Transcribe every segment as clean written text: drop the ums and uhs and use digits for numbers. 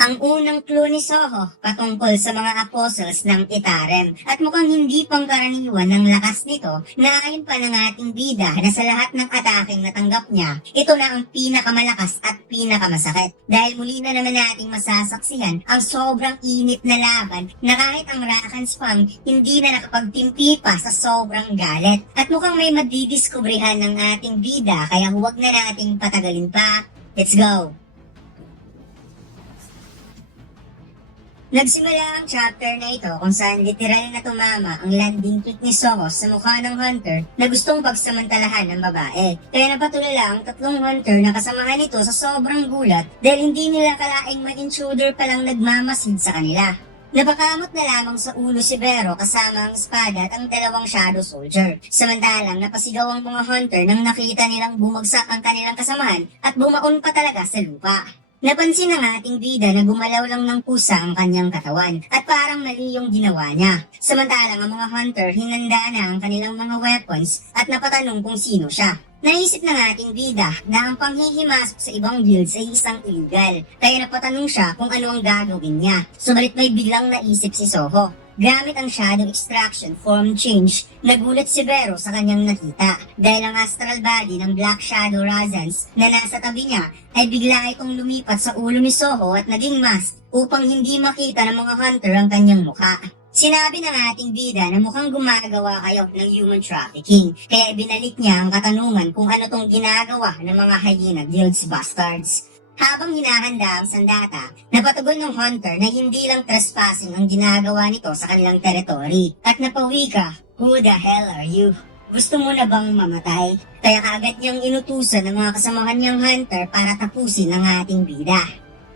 Ang unang clue ni Soho patungkol sa mga apostles ng Itarem at mukhang hindi pangkaraniwan ng lakas nito na ayon pa ng ating bida na sa lahat ng ataking natanggap niya, ito na ang pinakamalakas at pinakamasakit. Dahil muli na naman nating masasaksihan ang sobrang init na laban na kahit ang Rakans Fang hindi na nakapagtimpi pa sa sobrang galit. At mukhang may madidiskubrihan ng ating bida kaya huwag na nating patagalin pa. Let's go! Nagsimula ang chapter na ito kung saan literal na tumama ang landing kick ni Soho sa mukha ng hunter na gustong pagsamantalahan ng babae. Kaya napatulala ang tatlong hunter na kasamahan nito sa sobrang gulat dahil hindi nila kalaing may intruder palang nagmamasid sa kanila. Napakamot na lamang sa ulo si Vero kasama ang espada at ang dalawang shadow soldier. Samantalang napasigaw ang mga hunter nang nakita nilang bumagsak ang kanilang kasamahan at bumaon pa talaga sa lupa. Napansin ng ating bida na gumalaw lang ng pusa ang kanyang katawan at parang mali yung ginawa niya. Samantalang ang mga hunter hinanda na ang kanilang mga weapons at napatanong kung sino siya. Naisip ng ating bida na ang panghihimasok sa ibang guilds ay isang illegal, kaya napatanong siya kung ano ang gagawin niya. Subalit may biglang naisip si Soho. Gamit ang shadow extraction form change, nagulat si Vero sa kanyang nakita dahil ang astral body ng Black Shadow Razans na nasa tabi niya ay bigla itong lumipat sa ulo ni Soho at naging mask upang hindi makita ng mga hunter ang kanyang mukha. Sinabi ng ating bida na mukhang gumagawa kayo ng human trafficking, kaya binalik niya ang katanungan kung ano tong ginagawa ng mga hyena guilds bastards. Habang hinahanda ang sandata, napatugon ng hunter na hindi lang trespassing ang ginagawa nito sa kanilang teritoryo. At napawi ka, who the hell are you? Gusto mo na bang mamatay? Kaya kaagad niyang inutusan ng mga kasamahan niyang hunter para tapusin ang ating bida.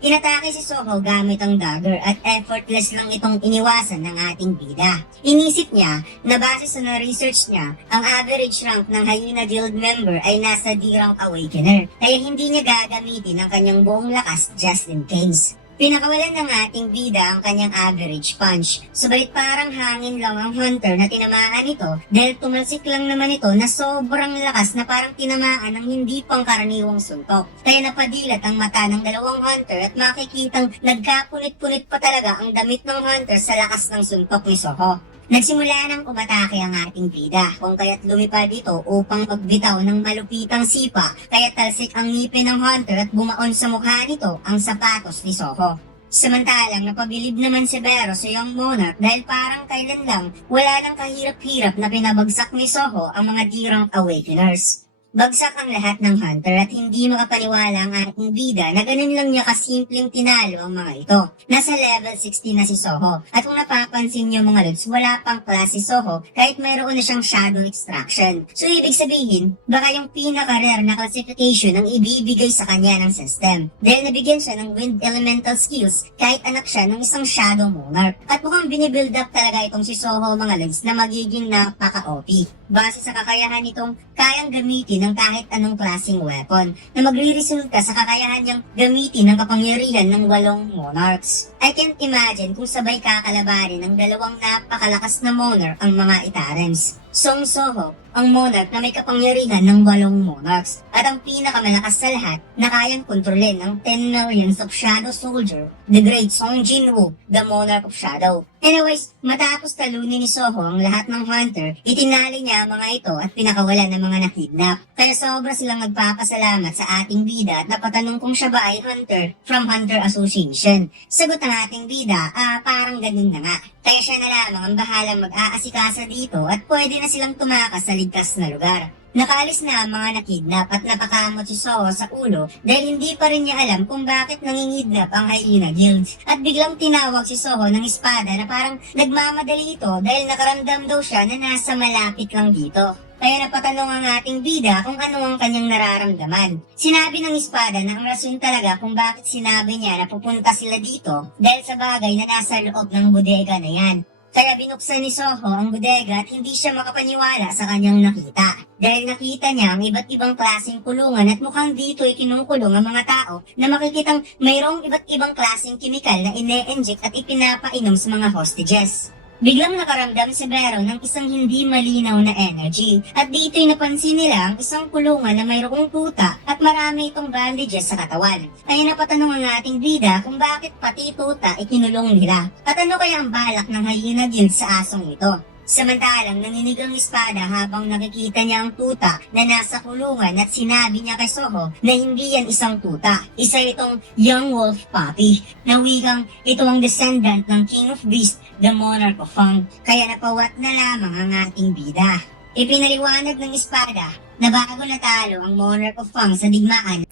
Inatake si Soho gamit ang dagger at effortless lang itong iniwasan ng ating bida. Inisip niya na base sa na-research niya, ang average rank ng Hyena Guild member ay nasa D-rank Awakener, kaya hindi niya gagamitin ang kanyang buong lakas just in case. Pinakawalan ng ating bida ang kanyang average punch, subalit parang hangin lang ang hunter na tinamaan nito dahil tumalsik lang naman ito na sobrang lakas na parang tinamaan ng hindi pangkaraniwang suntok. Kaya napadilat ang mata ng dalawang hunter at makikitang nagkapunit-punit pa talaga ang damit ng hunter sa lakas ng suntok ni Soho. Nagsimula nang umatake ang ating bida kung kaya't lumipad dito upang magbitaw ng malupitang sipa kaya talsik ang ngipin ng hunter at bumaon sa mukha nito ang sapatos ni Soho. Samantalang napabilib naman si Vero sa Young Monarch dahil parang kailan lang wala nang kahirap-hirap na pinabagsak ni Soho ang mga D-rank Awakeners. Bagsak ang lahat ng hunter at hindi makapaniwala ang ating bida na ganun lang niya kasimpleng tinalo ang mga ito. Nasa level 16 na si Soho at kung napapansin niyo mga lods, wala pang class si Soho kahit mayroon na siyang shadow extraction. So ibig sabihin, baka yung pinaka-rare na classification ang ibibigay sa kanya ng system. Dahil nabigyan siya ng wind elemental skills kahit anak siya ng isang shadow monarch. At mukhang binibuild up talaga itong si Soho mga lods na magiging napaka-OP. Base sa kakayahan nitong kayang gamitin ng kahit anong klaseng weapon na magre-resulta sa kakayahan niyang gamitin ang kapangyarihan ng 8 monarchs. I can't imagine kung sabay kakalabanin ng dalawang napakalakas na monarch ang mga Itarems. Song Soho, ang monarch na may kapangyarihan ng 8 monarchs at ang pinakamalakas sa lahat na kayang kontrolin ng 10 millions of shadow soldier, the great Song Jinwoo, the monarch of shadow. Anyways, matapos talunin ni Soho ang lahat ng hunter, itinali niya ang mga ito at pinakawalan ng mga nakidnap. Kaya sobra silang nagpapasalamat sa ating bida at napatanong kung siya ba ay hunter from Hunter Association. Sagot ng ating bida, parang ganun na nga. Kaya siya na lamang ang bahalang mag-aasikasa dito at pwede na silang tumakas sa ligtas na lugar. Nakaalis na ang mga nakidnap at napakamot si Soho sa ulo dahil hindi pa rin niya alam kung bakit nangingidnap ang Hyena Guild. At biglang tinawag si Soho ng espada na parang nagmamadali ito dahil nakaramdam daw siya na nasa malapit lang dito. Kaya napatanong ang ating bida kung ano ang kanyang nararamdaman. Sinabi ng espada na ang rason talaga kung bakit sinabi niya na pupunta sila dito dahil sa bagay na nasa loob ng bodega na yan. Kaya binuksan ni Soho ang bodega at hindi siya makapaniwala sa kanyang nakita. Dahil nakita niya ang iba't ibang klaseng kulungan at mukhang dito ay kinukulong ang mga tao na makikitang mayroong iba't ibang klaseng kimikal na ine-inject at ipinapainom sa mga hostages. Biglang nakaramdam si Vero ng isang hindi malinaw na energy at dito'y napansin nila ang isang kulungan na mayroong tuta at marami itong bandages sa katawan. Kaya napatanong ang ating bida kung bakit pati tuta ikinulong nila at ano kaya ang balak ng hyena guild sa asong ito. Samantalang naninig ang espada habang nakikita niya ang tuta na nasa kulungan at sinabi niya kay Soho na hindi yan isang tuta. Isa itong young wolf puppy na wikang ito ang descendant ng King of Beasts, the Monarch of Fang. Kaya napawat na lamang ang ating bida. Ipinaliwanag ng espada na bago natalo ang Monarch of Fang sa digmaan,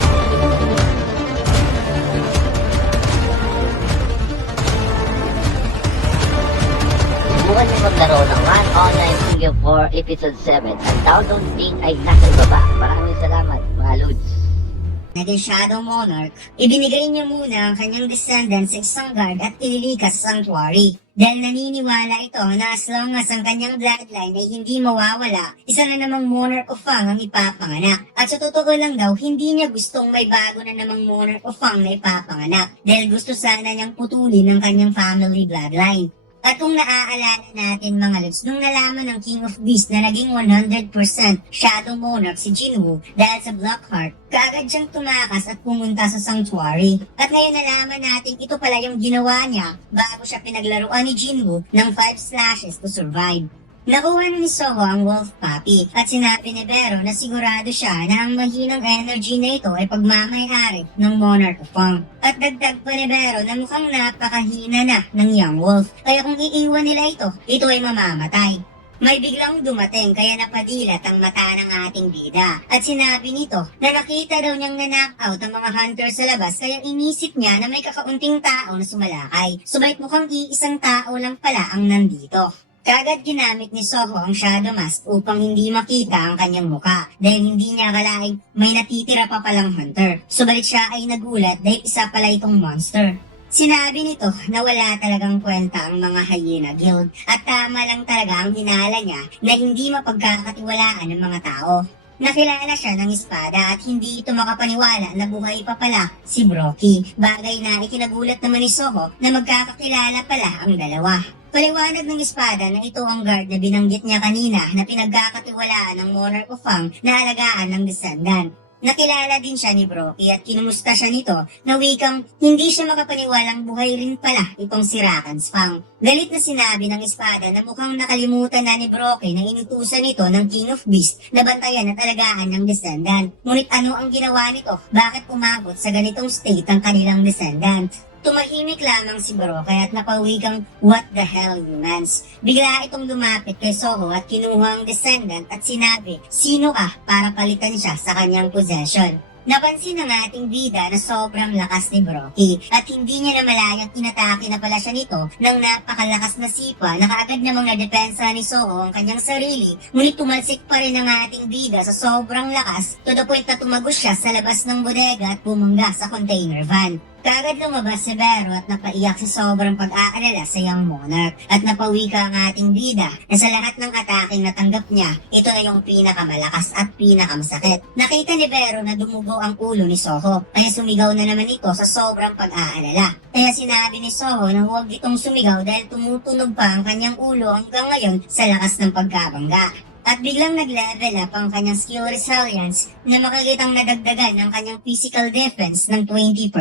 Subukan niyo maglaro ng Run Online Studio 4 Episode 7. Ang download link ay nasa ibaba. Maraming salamat, mga Lods. naging Shadow Monarch, ibinigay niya muna ang kanyang descendant sa isang guard at ililikas sa sanctuary. Dahil naniniwala ito na as long as ang kanyang bloodline ay hindi mawawala, isa na namang Monarch of Fang ang ipapanganak. At sa totoo lang daw, hindi niya gustong may bago na namang Monarch of Fang na ipapanganak dahil gusto sana niyang putulin ang kanyang family bloodline. At kung naaalala natin mga Lods, nung nalaman ng King of Beasts na naging 100% Shadow Monarch si Jinwoo dahil sa Blackheart, kaagad siyang tumakas at pumunta sa Sanctuary. At ngayon nalaman natin ito pala yung ginawa niya bago siya pinaglaruan ni Jinwoo ng 5 slashes to survive. Nakuha ni Soho ang wolf puppy at sinabi ni Vero na sigurado siya na ang mahinang energy na ito ay pagmamayari ng Monarch of Fang. At dagdag pa ni Vero na mukhang napakahina na ng young wolf, kaya kung iiwan nila ito ay mamamatay. May biglang dumating kaya napadilat ang mata ng ating bida. At sinabi nito na nakita daw niyang na-knockout ang mga hunter sa labas kaya inisip niya na may kakaunting tao na sumalakay. Subalit mukhang iisang tao lang pala ang nandito. Kagad ginamit ni Soho ang Shadow Mask upang hindi makita ang kanyang muka dahil hindi niya akalaing may natitira pa palang hunter. Subalit siya ay nagulat dahil isa pala itong monster. Sinabi nito na wala talagang kwenta ang mga hyena guild at tama lang talaga ang hinala niya na hindi mapagkakatiwalaan ng mga tao. Nakilala siya ng espada at hindi ito makapaniwala na buhay pa pala si Brocky. Bagay na ikinagulat naman ni Soho na magkakakilala pala ang dalawa. Paliwanag ng espada na ito ang guard na binanggit niya kanina na pinagkakatiwalaan ng Monarch of Fang na alagaan ng descendant. Nakilala din siya ni Brocky at kinumusta siya nito na wikang hindi siya makapaniwalang buhay rin pala itong si Rakan's Fang. Galit na sinabi ng espada na mukhang nakalimutan na ni Brocky na inutusan nito ng King of Beasts na bantayan at alagaan ng descendant. Ngunit ano ang ginawa nito? Bakit umabot sa ganitong state ang kanilang descendant? Tumahimik lamang si Brocky at napawikang what the hell humans. Bigla itong lumapit kay Soho at kinuha ang descendant at sinabi, sino ka para palitan siya sa kanyang possession. Napansin ng ating bida na sobrang lakas ni Brocky at hindi niya na malayang inatake na pala siya nito ng napakalakas na sipa na kaagad namang nadepensa ni Soho ang kanyang sarili, ngunit tumalsik pa rin ang ating bida sa sobrang lakas to the point na tumagos siya sa labas ng bodega at bumangga sa container van. Kagad lumabas si Vero at napaiyak sa sobrang pag-aalala sa young monarch at napawika ang ating bida na sa lahat ng ataking natanggap niya, ito na yung pinakamalakas at pinakamasakit. Nakita ni Vero na dumugo ang ulo ni Soho, kaya sumigaw na naman ito sa sobrang pag-aalala. Kaya sinabi ni Soho na huwag itong sumigaw dahil tumutunog pa ang kanyang ulo hanggang ngayon sa lakas ng pagkabangga. At biglang nag-level up ang kanyang skill resilience na makikitang nadagdagan ng kanyang physical defense ng 20%.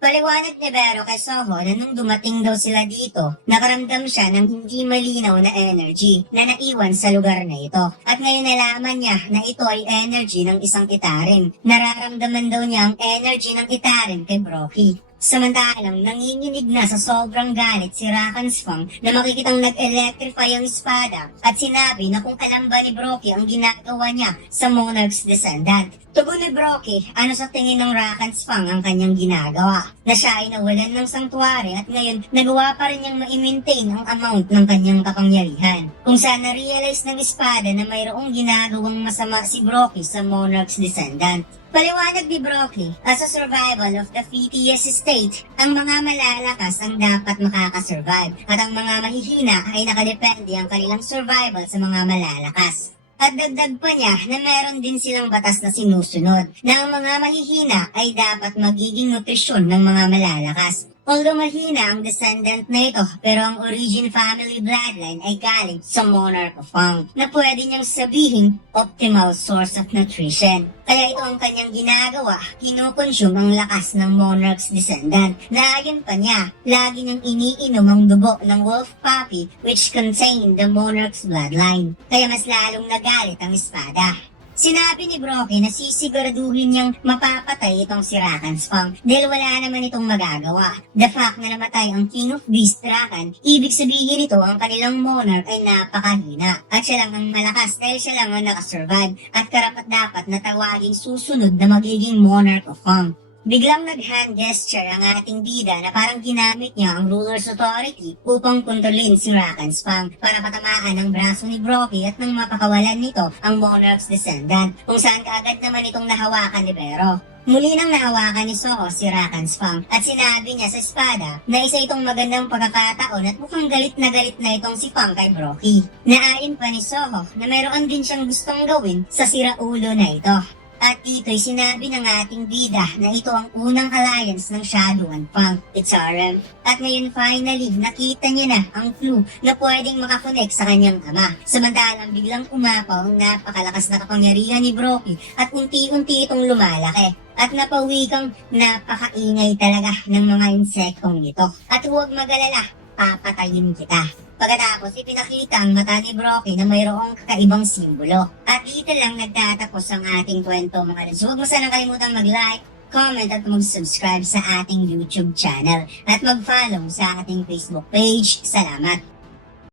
Paliwanag ni Vero kay Soho na nung dumating daw sila dito, nakaramdam siya ng hindi malinaw na energy na naiwan sa lugar na ito. At ngayon nalaman niya na ito ay energy ng isang Itarin. Nararamdaman daw niya ang energy ng Itarin kay Brocky. Samantalang nanginginig na sa sobrang galit si Rakan's Fang na makikitang nag-electrify ang espada at sinabi na kung alam ba ni Brocky ang ginagawa niya sa Monarch's descendant. Tugon ni Brocky, ano sa tingin ng Rakan's Fang ang kanyang ginagawa? Na siya ay nawalan ng sanctuary at ngayon nagawa pa rin niyang ma-maintain ang amount ng kanyang kapangyarihan. Kung saan na-realize ng espada na mayroong ginagawang masama si Brocky sa Monarch's descendant. Paliwanag ni Brocky, as a survival of the fittest state, ang mga malalakas ang dapat makakasurvive at ang mga mahihina ay nakadepende ang kanilang survival sa mga malalakas. At dagdag pa niya na meron din silang batas na sinusunod na ang mga mahihina ay dapat magiging nutrisyon ng mga malalakas. Although mahina ang descendant na ito, pero ang origin family bloodline ay galing sa monarch of Fang, na pwede niyang sabihin optimal source of nutrition. Kaya ito ang kanyang ginagawa, kinukonsume ang lakas ng monarch's descendant, na ayon pa niya, lagi niyang iniinom ang dugo ng wolf puppy which contained the monarch's bloodline. Kaya mas lalong nagalit ang espada. Sinabi ni Brocky na sisiguraduhin niyang mapapatay itong si Rakan's Fang dahil wala naman itong magagawa. The fact na namatay ang King of Beasts Rakan, ibig sabihin nito ang kanilang monarch ay napakahina. At siya lang ang malakas dahil siya lang ang nakasurvive at karapat dapat na tawaging susunod na magiging monarch of Fang. Biglang nag-hand gesture ang ating bida na parang ginamit niya ang ruler's authority upang kontrolin si Rakan's Fang para patamaan ang braso ni Brocky at nang mapakawalan nito ang monarch's descendant, kung saan kaagad naman itong nahawakan ni Pero. Muli nang nahawakan ni Soho si Rakan's Fang at sinabi niya sa espada na isa itong magandang pagkakataon at mukhang galit na itong si Fang kay Brocky. Naayon pa ni Soho na mayroon din siyang gustong gawin sa siraulo na ito. At dito'y sinabi ng ating bida na ito ang unang alliance ng Shadow and Fang, Itzaran. At ngayon finally, nakita niya na ang clue na pwedeng makakonek sa kanyang ama. Samantalang biglang umapaw ang napakalakas na kapangyarihan ni Brocky at unti-unti itong lumalaki. At napawikang napakaingay talaga ng mga insektong ito. At huwag magalala, papatayin kita. Pagkatapos, ipinakita ang mata ni Brocky na mayroong kakaibang simbolo. At dito lang nagtatapos ang ating kwento mga lods. Huwag mo sanang kalimutang mag-like, comment at mag-subscribe sa ating YouTube channel. At mag-follow sa ating Facebook page. Salamat!